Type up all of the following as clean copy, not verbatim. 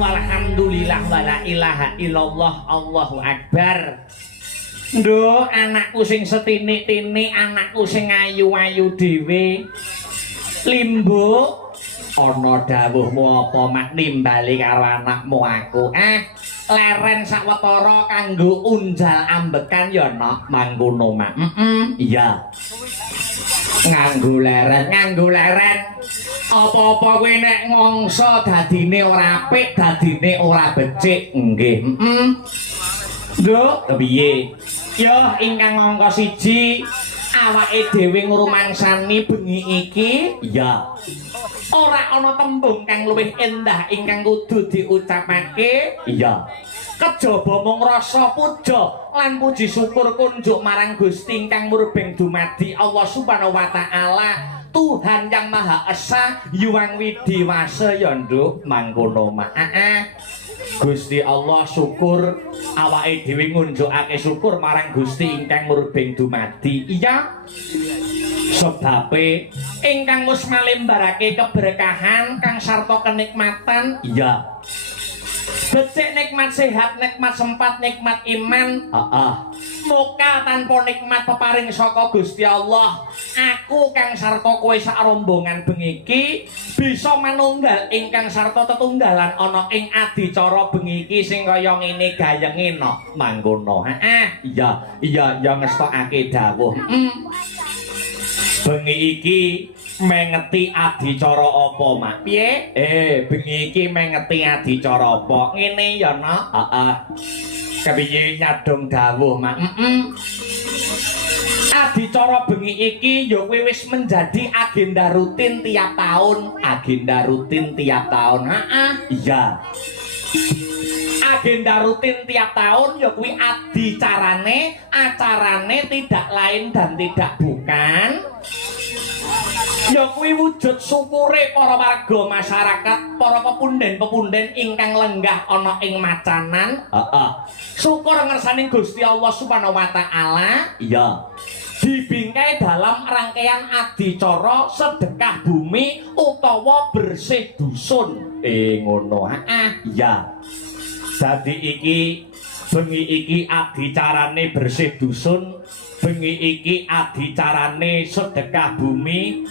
Walhamdulillah wala ilaha illallah Allahu akbar. Nduh anakku sing setinik-tinik, anakku sing ayu-ayu dhewe. Limbo ana dawuhmu apa mak nimbali karo anakmu aku? Leren sawetara kanggo unjal ambekan ya nok mangkono mak. Iya. Nganggo leren. Apa-apa kowe nek ngongso dadine ora apik, dadine ora becik, nggih. Lho, kepiye? Ya ingkang angka 1, awake dhewe ngrumangsani bengi iki, ya. Ora ana tembung kang luwih endah ingkang kudu diucapake, iya. Kejaba mung rasa puja lan puji syukur kunjuk marang Gusti ingkang murbeng dumadi Allah Subhanahu wa taala. Tuhan yang Maha Esa Yuwang Widiwasa ya nduk mangkono mak. Gusti Allah syukur awake dhewe ngunjukake syukur marang Gusti ingkang murbeng dumadi. Iya. Sebabe ingkang wis malembarake keberkahan kang sarta kenikmatan. Iya. Becik nikmat sehat, nikmat sempat, nikmat iman. Muka tanpa nikmat peparing saka Gusti Allah. Aku kang sarta kowe sak rombongan bengi iki bisa manunggal ingkang sarta tetunggalan ana ing adicara bengi iki sing kaya ngene gayenge no mangkono. Iya ngestokake dawuh. Bengi iki mengeti adicara apa mak? Piye? Bengi iki mengeti adicara apa? Ngene ya no? Kepiye nyadong dawuh mak? Adicara bengi iki ya kuwi wis menjadi agenda rutin tiap tahun. Agenda rutin tiap tahun. Iya. Agenda rutin tiap tahun ya kuwi adicarane, acarane tidak lain dan tidak bukan ya kuwi wujud syukure para warga masyarakat, para pepunden-pepunden ingkang lenggah ana ing macanan. Syukur ngersani Gusti Allah Subhanahu wa taala. Iya. Dibingkai dalam rangkaian adicara sedekah bumi utawa bersih dusun. Ngono. Iya. Dadi iki bengi iki adicarane bersih dusun, bengi iki adicarane sedekah bumi.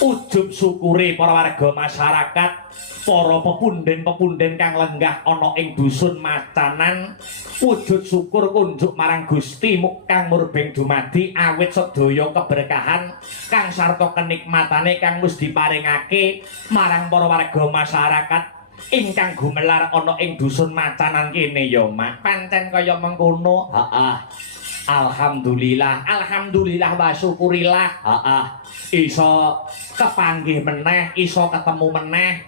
Ujub syukure para warga masyarakat, para pepunden-pepunden kang lenggah ana ing dusun macanan, wujud syukur kunjuk marang Gusti kang murbeng dumadi awit sedaya keberkahan kang sarta kenikmatane kang wis diparingake marang para warga masyarakat ingkang gumelar ana ing dusun macanan kene ya mak. Pancen kaya mengkono. Alhamdulillah wa syukurillah. Iso kepanggih meneh, iso ketemu meneh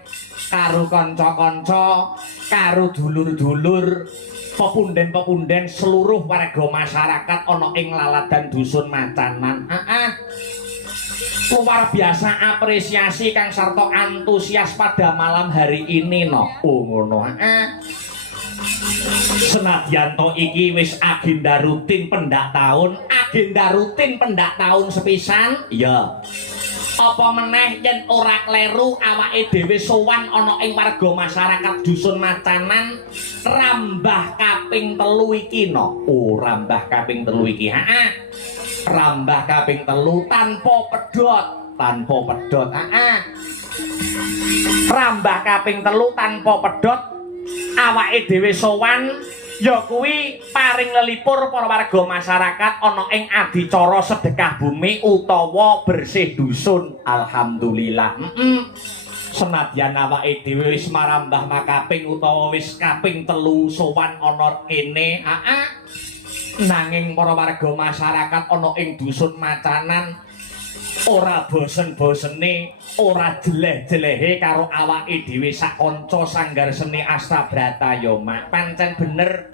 karo kanca-kanca, karo dulur-dulur, pepunden-pepunden seluruh warga masyarakat ana ing laladan dusun macanan. Luar biasa apresiasi kang sarta antusias pada malam hari ini no. Ngono. Senadyan to iki wis agenda rutin pendak tahun sepisan. Ya. Apa meneh yen ora kleru awake dhewe sowan ana ing warga masyarakat dusun macanan rambah kaping 3 iki no. Rambah kaping 3 iki. Rambah kaping 3 tanpa pedhot. rambah kaping 3 tanpa pedhot awake dhewe sowan ya kuwi paring lelipur para warga masyarakat ana ing adicara sedekah bumi utawa bersih dusun. Alhamdulillah. Senadyan awake dhewe wis marambah makaping utawa wis kaping 3 sowan ana kene, nanging para warga masyarakat ana ing dusun Macanan ora bosen-bosene, ora jeleh-jelehe karo awake dhewe sak kanca sanggar seni Astabrata ya Mak. Pancen bener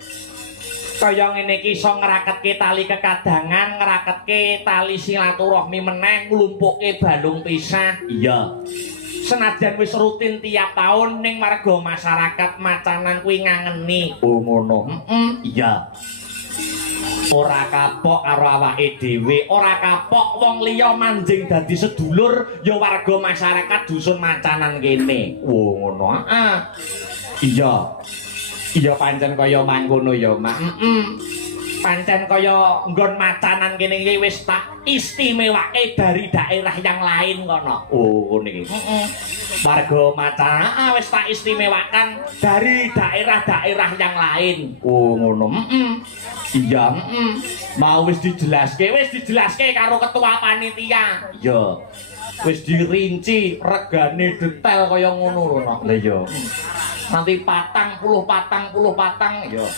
kaya ngene iki iso ngraketke tali kekadangan, ngraketke tali silaturahmi meneh, nglumpukke balung pisah. Iya. Senajan wis rutin tiap tahun ning warga masyarakat Macanan kuwi ngangeni. Oh ngono. Iya. Ora kapok karo awake dhewe, ora kapok wong liya manjing dadi sedulur ya warga masyarakat dusun Macanan kene. Oh ngono. Iya. Iya pancen kaya mangkono ya, Mak. Pancen kaya nggon Macanan kene iki wis tak istimewake dari daerah yang lain kono. Oh ngene iki. Warga Macanan wis tak istimewakan dari daerah-daerah yang lain. Oh ngono. Iya, mau wis dijelaske karo ketua panitia. Iya. Wis dirinci regane detail kaya ngono lho. Lah iya. Nanti patang puluh patang ya.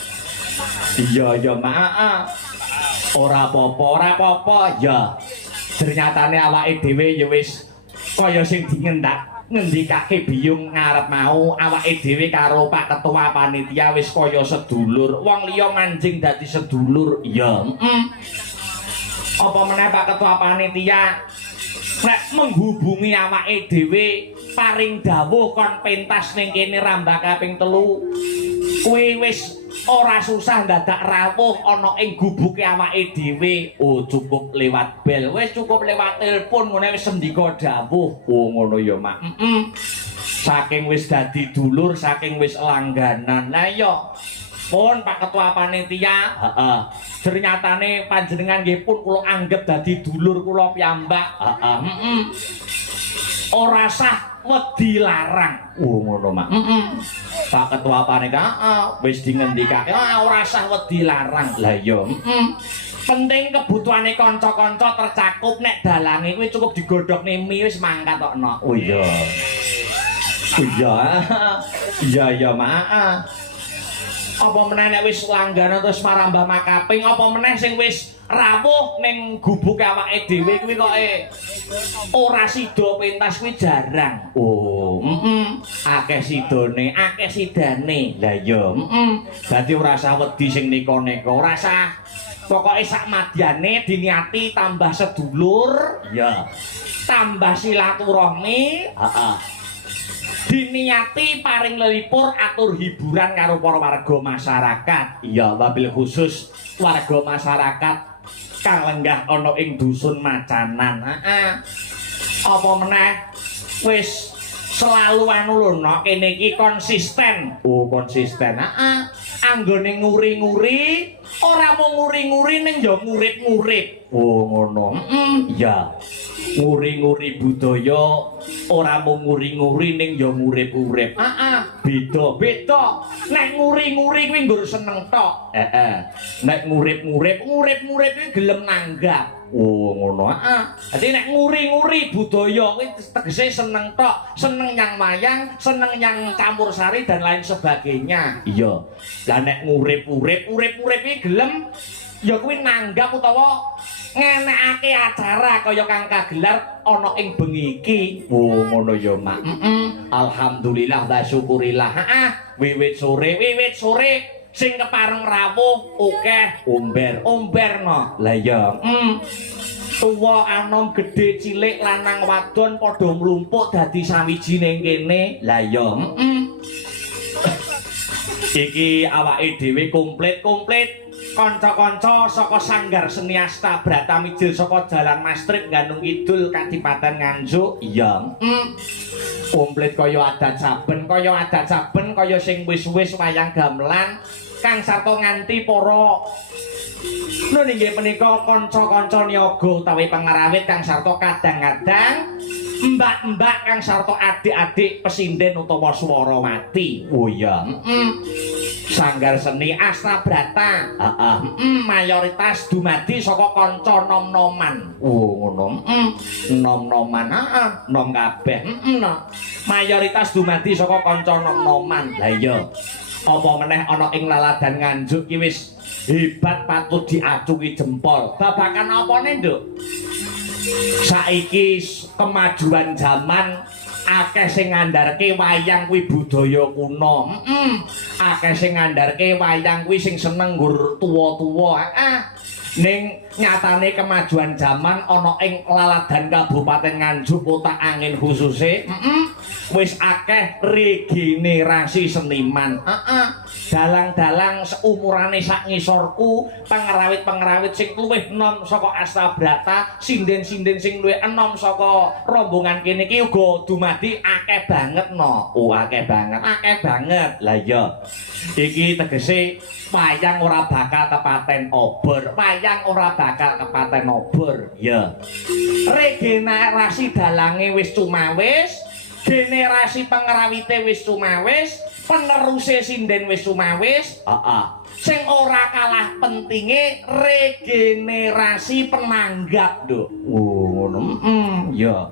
Iya Mak. Ora apa-apa ya. Ternyatane awake dhewe ya wis kaya sing ngendikake biyung ngarep mau awake dhewe karo Pak Ketua Panitia wis kaya sedulur. Wong liya manjing dadi sedulur. Ya. Apa meneh Pak Ketua Panitia nek menghubungi awake dhewe paring dawuh kon pentas ning kene rambah kaping 3 kuwi wis ora susah dadak rawuh ana ing gubuke awake dhewe. Oh cukup lewat bel, wis cukup lewat telepon ngene wis sendika dawuh. Oh ngono ya Mak. Saking wis dadi dulur, saking wis langganan. Lah iya pun Pak Ketua Panitia, ternyatane panjenengan nggih pun kula anggap dadi dulur kula piyambak. Ora sah wedi larang. Oh ngono Mak. Pak Ketua Panitia wis dingendikake ora sah wedi larang. Lah iya. Penting kebutuhane kanca-kanca tercakup nek dalange kuwi cukup digodhokne mie wis mangkat kok no. Oh iya. Iya Mak. Apa meneh nek wis langganan terus marambah makaping, apa meneh sing wis rawuh ning gubuke awake dhewe kuwi kok ora sida pentas kuwi jarang. Oh, akeh sidone, akeh sidane. Lah iya, dadi ora usah wedi sing nika-nika, ora usah pokoke sak madyane diniati tambah sedulur, ya. Tambah silaturahmi, diniati paring lelipur atur hiburan karo para warga masyarakat. Iya, wabil khusus warga masyarakat kang lenggah ana ing dusun Macanan. Apa meneh wis selalu anu lho no, kene iki konsisten. Oh, konsisten. Anggone nguri-nguri, ora mau nguri-nguri ning ya ngurip-ngurip. Oh, ngono. Iya. Nguri-nguri budaya, ora mau nguri-nguri ning ya ngurip-urip. Beda-beda. Nek nguri-nguri kuwi nggur seneng tok. Nek ngurip-ngurip kuwi gelem nanggap. Oh, ngono. Dadi nek nguri-nguri budaya kuwi tegese seneng tok, seneng nyang wayang, seneng nyang campursari dan lain sebagainya. Iya. Lah nek ngurip-urip iki gelem ya kuwi nanggap utawa ngenekake acara kaya kang kagelar ana ing bengi iki. Oh ngono ya Mak. Alhamdulillah wa syukurillah. Wiwit sore sing kepareng rawuh akeh omberno. Lah ya. Tuwa anom gedhe cilik lanang wadon padha mlumpuk dadi sawiji ning kene. Lah ya. Iki awake dhewe komplit. Kanca-kanca saka Sanggar Seni Astabrata mijil saka Dalan Mastrik Gandung Kidul Kadipaten Nganjuk. Iya. Komplit kaya adat saben kaya sing wis-wis wayang gamelan kang sarta nganti para nggih menika kanca-kanca niaga utawi pangarawit kang sarta kadang-kadang mbak-mbak kang sarta adik-adik pesinden utawa Swarawati. Oh iya. Sanggar seni Astabrata. Heeh. Mayoritas dumadi saka kanca nom-noman. Oh ngono. Nom-noman. Heeh, nom kabeh. Mayoritas dumadi saka kanca nom-noman. Lah iya. Apa meneh ana ing laladan Nganjuk ki wis hebat patut diacungi jempol. Babakan apane, Nduk? Saiki kemajuan zaman akeh sing ngandharke wayang kuwi budaya kuno. Akeh sing ngandharke wayang kuwi sing seneng nggur tuwa-tuwa. Ning nyatane kemajuan zaman ana ing laladan Kabupaten Nganjuk Kota Angin khususe wis akeh regenerasi seniman. Dalang-dalang seumurane sak ngisorku, pengrawit-pengrawit sing luwih enom saka Astabrata, sinden-sinden sing luwih enom saka rombongan kene iki uga dumadi akeh banget no. Oh akeh banget. Lah iya. Iki tegese wayang ora bakal kepaten obor. Wayang ora bakal kepaten obor. Ya. Regenerasi dalange wis cumawis, generasi pengrawite wis cumawis, peneruse sinden wis cumawis. Sing ora kalah pentinge regenerasi penanggap, Nduk. Oh, ngono. Ya.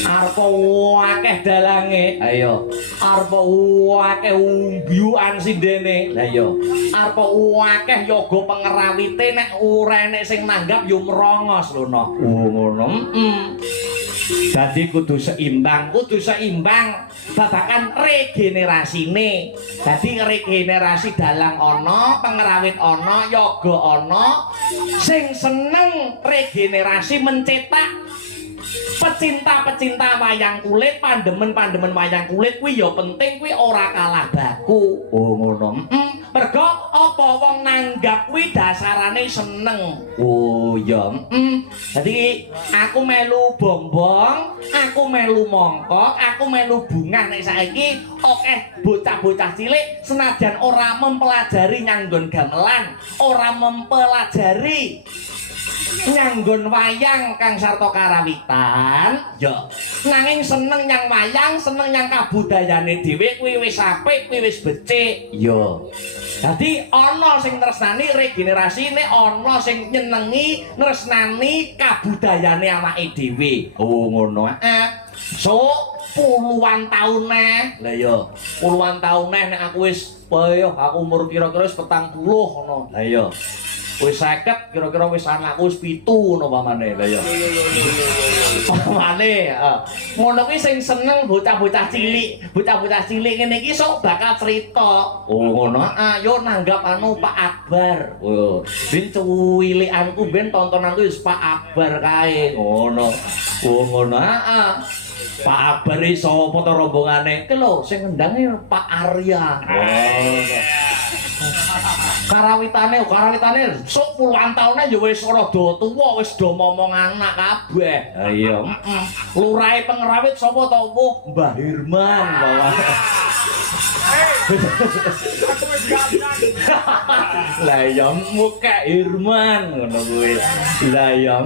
Arep akeh dalange. Ayo. Arep akeh umbyukan sindene. Lah iya. Arep akeh yoga pengrawite nek ora enek sing nanggap yo merongos lho no. Oh, ngono. Dadi kudu seimbang babakan regenerasine. Dadi regenerasi dalang ana, pengrawit ana, yoga ana, sing seneng regenerasi mencetak pecinta-pecinta wayang kulit, pandemen-pandemen wayang kulit kuwi ya penting, kuwi ora kalah baku. Oh ngono. Mergo apa wong nanggap kuwi dasarane seneng. Oh ya. Dadi aku melu bombong, aku melu mongkok, aku melu bungah nek saiki akeh bocah-bocah cilik senajan ora mempelajari nyanggon gamelan, ora mempelajari nyanggon wayang kang sarta karawitan, ya nanging seneng nyang wayang, seneng nyang kabudayane dhewe, kuwi wis apik, kuwi wis becik. Ya. Dadi ana sing tresnani regenerasine, ana sing nyenengi, tresnani kabudayane awake dhewe. Oh ngono. So puluhan taun neh. Lah ya, puluhan taun neh nek aku wis aku umur kira-kira wis 40 ngono. Lah ya. Wis 50 kira-kira wis anakku wis 7 ngono pamane. Lah ya. Pamane, ngono kuwi sing seneng bocah-bocah cilik ngene iki sok bakal crita. Oh ngono. Yo nanggap anu Pak Akbar. Oh, ben cuwilikanku ben tontonanku wis Pak Akbar kae. Ngono. Oh ngono. Pak Akbar iki sapa to rombongane? Ki lho sing ngendange Pak Arya. Karawitane sok puluhan taune ya wis rada tuwa, wis do momong anak kabeh. Ha iya. Lurahe pengrawit sapa to? Mbah Hirman, Bapak. Lah ya muka Hirman ngono kuwi. Lah ya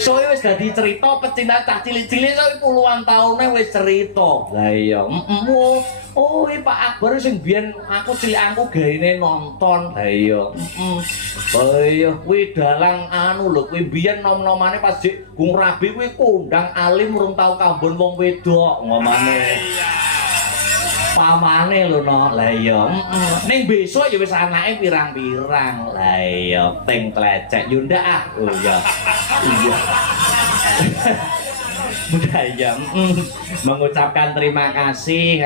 so wis dadi cerita pecinta cah cilik-cilik sok puluhan taune wis cerita. Lah iya. Oh, iki Pak Akbar sing biyen aku cilikanku gaene nonton. Lah iya. Oh iya, kuwi dalang anu lho, kuwi biyen nom-nomane pas dik Gung Rabi kuwi kondang alim urung tau kambon wong wedok ngomane. Pamane lho no. Lah iya. Ning besok ya wis anake pirang-pirang. Lah iya, ting tlecek yo ndak ah. Oh iya. Iya. Budaya mengucapkan terima kasih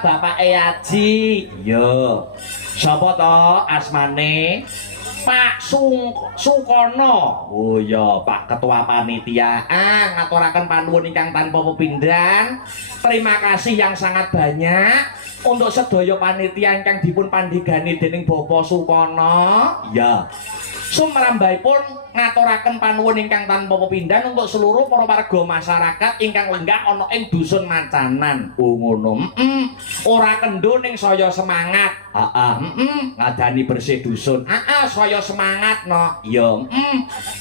Bapak Eyaji. Yo. Sapa to asmane? Pak Sukono. Oh ya, Pak Ketua Panitia. Ngaturaken panuwun ingkang tanpa pepindhan. Terima kasih yang sangat banyak untuk sedaya panitia ingkang dipun pandhigani dening Bapak Sukono. Ya. Sumrambahipun ngaturaken panuwun ingkang tanpa pepindhan untuk seluruh para warga masyarakat ingkang lenggah ana ing dusun Macanan. Oh ngono. Ora kendho ning saya semangat. Ngadani bersih dusun. Saya semangat no. Ya.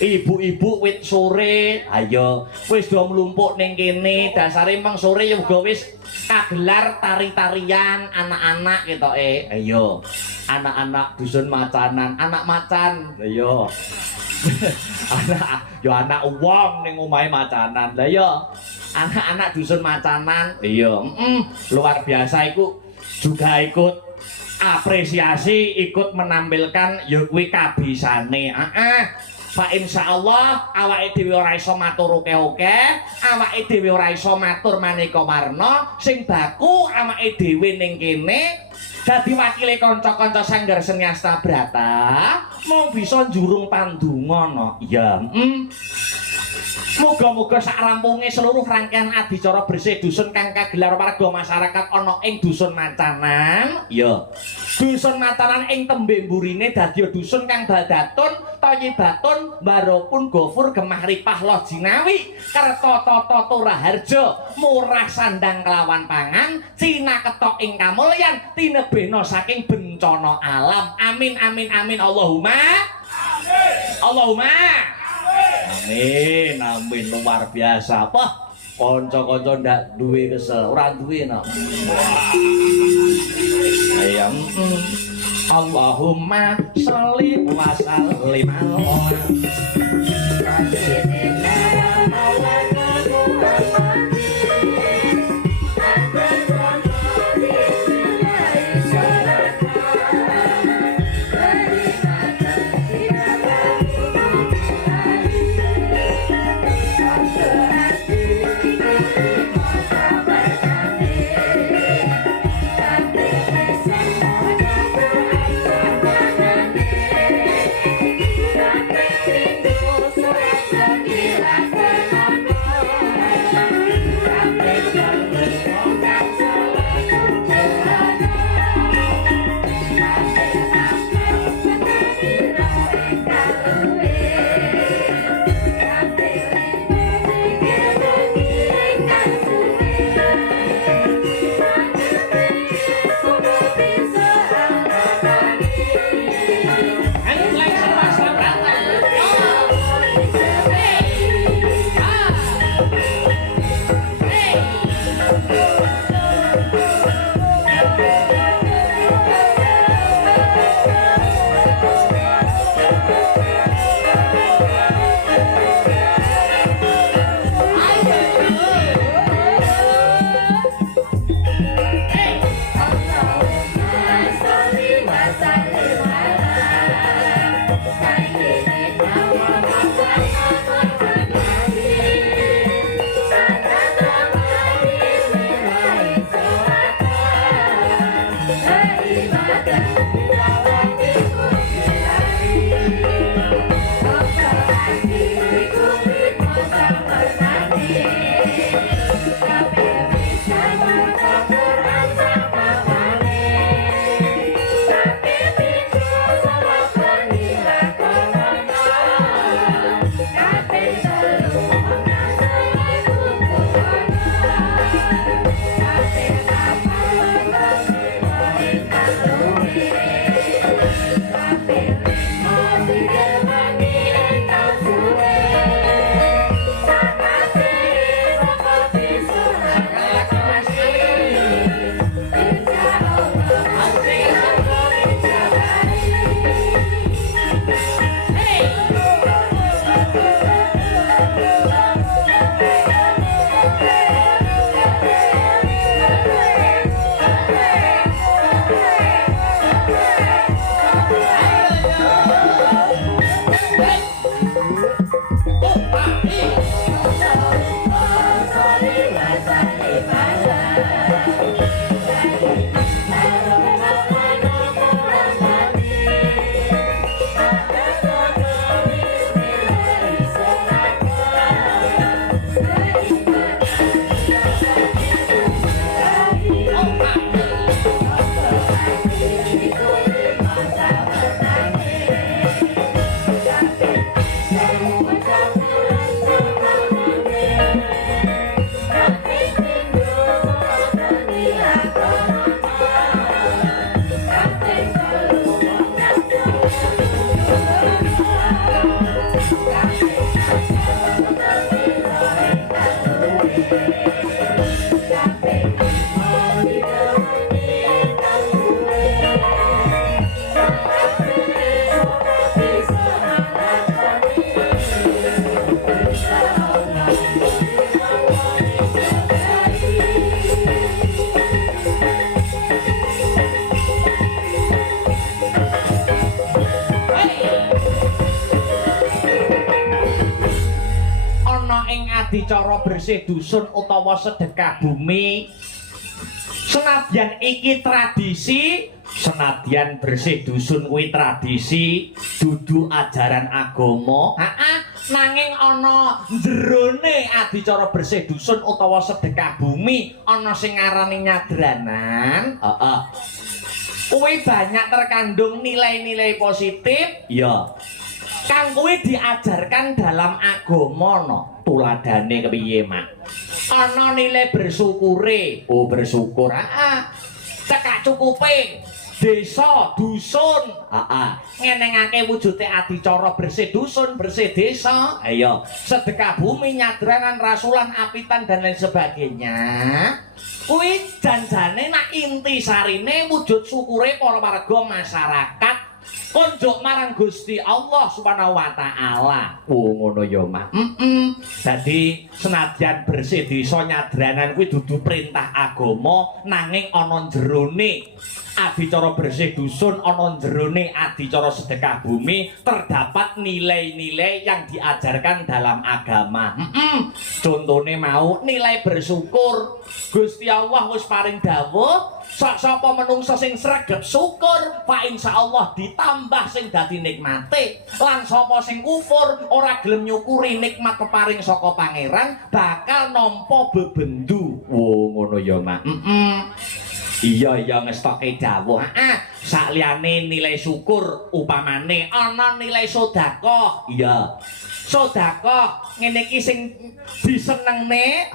Ibu-ibu wit sore. Ayo wis do mlumpuk ning kene. Dasare meng sore ya uga wis kagelar tari-tarian anak-anak ketoke. Ayo. Anak-anak dusun Macanan, anak macan. Ayo. anak wong ning omahe Macanan. Lah ya. Anak-anak dusun Macanan. Iya. Luar biasa iku juga ikut apresiasi, ikut menampilkan ya kuwi kabisane. Pak insyaallah awake dhewe ora iso matur oke-oke, awake dhewe ora iso matur maneka warna, sing baku awake dhewe ning kene dadi wakile kanca-kanca Sanggar Seni Astabrata mau bisa njurung pandonga no. Iya. Moga-moga sak rampunge seluruh rangkaian adicara bersih dusun kang kagelar warga masyarakat ana ing dusun Macanan. Ya. Dusun Macanan ing tembe mburine dadi dusun kang badatun, thayibatun, baropun gofur gemah ripah loh jinawi, kerta tata turaharja, murah sandang kelawan pangan, cina ketok ing kamulyan, tinebena saking bencana alam. Amin amin amin Allahumma. Amin. Allahumma. Amin, amin, luar biasa. Apa? Konco-konco ndak duwe kesel, ora duwe no. Ayam. Allahumma sholli wa sallim adicara bersih dusun utawa sedekah bumi. Senadyan iki tradisi, senadyan bersih dusun kuwi tradisi, dudu ajaran agama. Nanging ana jerone adicara bersih dusun utawa sedekah bumi ana sing ngarani nyadranan. Kuwi banyak terkandung nilai-nilai positif, ya. Kang kuwi diajarkan dalam agama no. Tuladane kepiye, Mak? Ana nilai bersukure. Oh, bersyukur. Cekak cukupe. Desa, dusun. Ngenengake wujude adicara bersih dusun, bersih desa. Ayo, sedekah bumi, nyadranan, rasulan, apitan dan lain sebagainya. Kuwi janjane nak inti sarine wujud syukure para warga masyarakat konjuk marang Gusti Allah Subhanahu wa taala. Ngono ya, Mak. Dadi senadyan bersih desa nyadranan kuwi dudu perintah agama nanging ana jerone adicara bersih dusun, ana jerone adicara sedekah bumi terdapat nilai-nilai yang diajarkan dalam agama. Contone mau nilai bersyukur. Gusti Allah wis paring dawuh sapa menungsa sing sregep syukur, fa insyaallah ditambah sing dadi nikmate. Lan sapa sing kufur ora gelem nyukuri nikmat peparing saka pangeran, bakal nampa bebendu. Ngono ya, Mak. Iya ngestoke dawuh. Sakliyane nilai syukur upamane ana nilai sedekah. Iya. Sedekah ngene iki sing disenengne,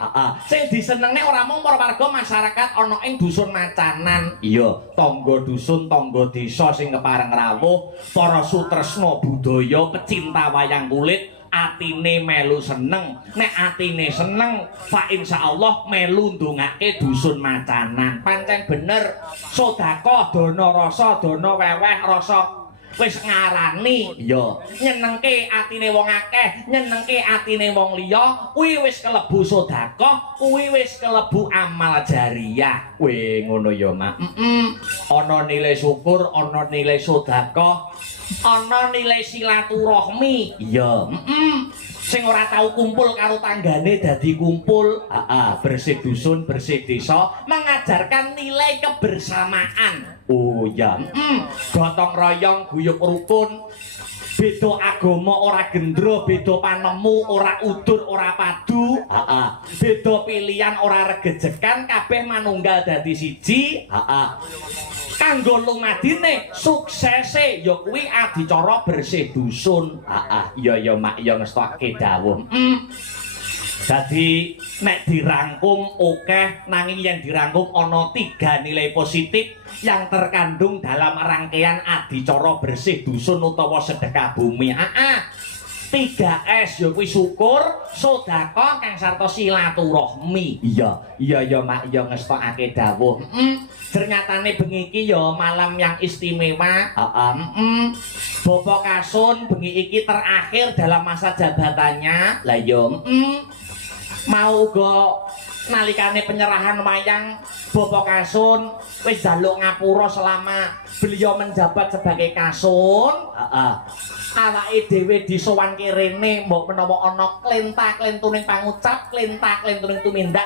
sing disenengne ora mung para warga masyarakat ana ing dusun Macanan. Iya, tangga dusun, tangga desa sing kepareng rawuh, para sutresna budaya, pecinta wayang kulit, atine melu seneng. Nek atine seneng, fa insyaallah melu ndongake dusun Macanan. Pancen bener, sedekah dana rasa, dana weweh rasa wis ngarani, ya nyenengke atine wong akeh, nyenengke atine wong liya, kuwi wis kelebu sedekah, kuwi wis kelebu amal jariyah. Ngono ya, Mak. Ana nilai syukur, ana nilai sedekah, ana nilai silaturahmi. Ya, sing ora tau kumpul karo tanggane dadi kumpul. Bersih dusun, bersih desa mengajarkan nilai kebersamaan. Oh ya, gotong royong, guyub rukun, beda agama ora gendro, beda panemu ora udur, ora padu, beda pilihan ora regejekan, kabeh manunggal dadi siji. Kanggo lumadine suksese ya kuwi adicara bersih dusun. Iya Mak, ya ngestokake dawuh. Dadi nek dirangkum akeh, nanging yang dirangkum ana 3 nilai positif yang terkandung dalam rangkaian adicara bersih dusun utawa sedekah bumi. 3S ya kuwi syukur, sedekah kang sarta silaturahmi. Iya Mak, ya ngestokake dawuh. Ternyatane bengi iki ya malam yang istimewa. Bapak Kasun bengi iki terakhir dalam masa jabatannya. Lah ya mau uga nalikane penyerahan wayang Bapak Kasun wis njaluk ngapura selama beliau menjabat sebagai Kasun. Awake dhewe disowanke rene mbok menawa ana klentah-klentuning pangucap, klentah-klentuning tumindak